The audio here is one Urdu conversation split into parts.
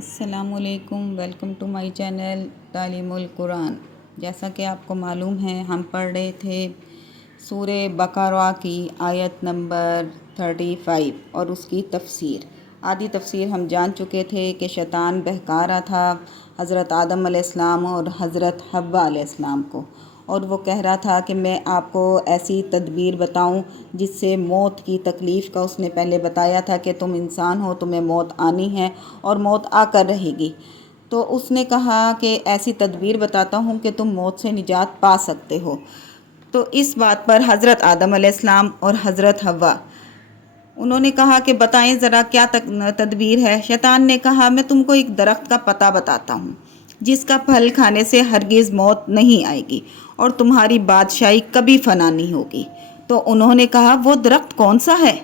السلام علیکم، ویلکم ٹو مائی چینل تعلیم القرآن۔ جیسا کہ آپ کو معلوم ہے، ہم پڑھ رہے تھے سورہ بقرہ کی آیت نمبر 35 اور اس کی تفسیر۔ آدھی تفسیر ہم جان چکے تھے کہ شیطان بہکا رہا تھا حضرت آدم علیہ السلام اور حضرت حوا علیہ السلام کو، اور وہ کہہ رہا تھا کہ میں آپ کو ایسی تدبیر بتاؤں جس سے موت کی تکلیف کا اس نے پہلے بتایا تھا کہ تم انسان ہو، تمہیں موت آنی ہے اور موت آ کر رہے گی۔ تو اس نے کہا کہ ایسی تدبیر بتاتا ہوں کہ تم موت سے نجات پا سکتے ہو۔ تو اس بات پر حضرت آدم علیہ السلام اور حضرت حوا انہوں نے کہا کہ بتائیں ذرا کیا تدبیر ہے۔ شیطان نے کہا میں تم کو ایک درخت کا پتہ بتاتا ہوں جس کا پھل کھانے سے ہرگز موت نہیں آئے گی اور تمہاری بادشاہی کبھی فنا نہیں ہوگی۔ تو انہوں نے کہا وہ درخت کون سا ہے؟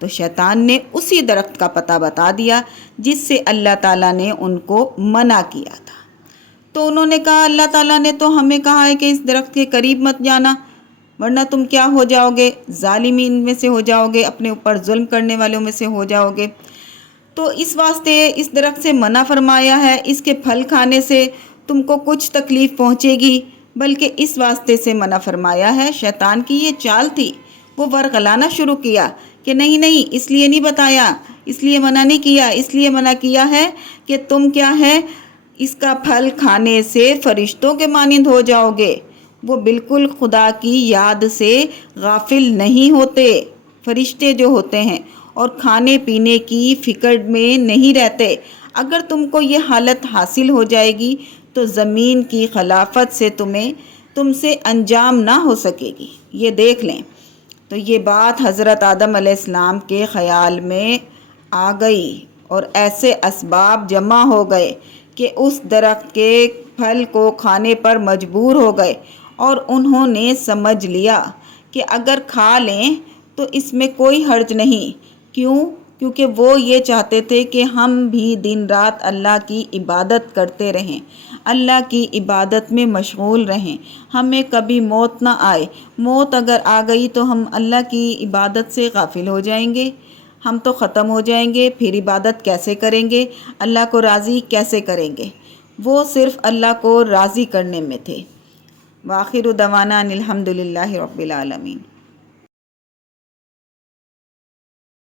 تو شیطان نے اسی درخت کا پتہ بتا دیا جس سے اللہ تعالیٰ نے ان کو منع کیا تھا۔ تو انہوں نے کہا اللہ تعالیٰ نے تو ہمیں کہا ہے کہ اس درخت کے قریب مت جانا ورنہ تم کیا ہو جاؤ گے، ظالمین میں سے ہو جاؤ گے، اپنے اوپر ظلم کرنے والوں میں سے ہو جاؤ گے۔ تو اس واسطے اس درخت سے منع فرمایا ہے، اس کے پھل کھانے سے تم کو کچھ تکلیف پہنچے گی، بلکہ اس واسطے سے منع فرمایا ہے۔ شیطان کی یہ چال تھی، وہ ورغلانا شروع کیا کہ نہیں اس لیے نہیں بتایا، اس لیے منع نہیں کیا، اس لیے منع کیا ہے کہ تم کیا ہے، اس کا پھل کھانے سے فرشتوں کے مانند ہو جاؤ گے۔ وہ بالکل خدا کی یاد سے غافل نہیں ہوتے فرشتے جو ہوتے ہیں، اور کھانے پینے کی فکر میں نہیں رہتے۔ اگر تم کو یہ حالت حاصل ہو جائے گی تو زمین کی خلافت سے تم سے انجام نہ ہو سکے گی، یہ دیکھ لیں۔ تو یہ بات حضرت آدم علیہ السلام کے خیال میں آ گئی اور ایسے اسباب جمع ہو گئے کہ اس درخت کے پھل کو کھانے پر مجبور ہو گئے، اور انہوں نے سمجھ لیا کہ اگر کھا لیں تو اس میں کوئی حرج نہیں۔ کیونکہ وہ یہ چاہتے تھے کہ ہم بھی دن رات اللہ کی عبادت کرتے رہیں، اللہ کی عبادت میں مشغول رہیں، ہمیں کبھی موت نہ آئے۔ موت اگر آ گئی تو ہم اللہ کی عبادت سے غافل ہو جائیں گے، ہم تو ختم ہو جائیں گے، پھر عبادت کیسے کریں گے، اللہ کو راضی کیسے کریں گے۔ وہ صرف اللہ کو راضی کرنے میں تھے۔ وآخر دعوانا ان الحمد للہ رب العالمین۔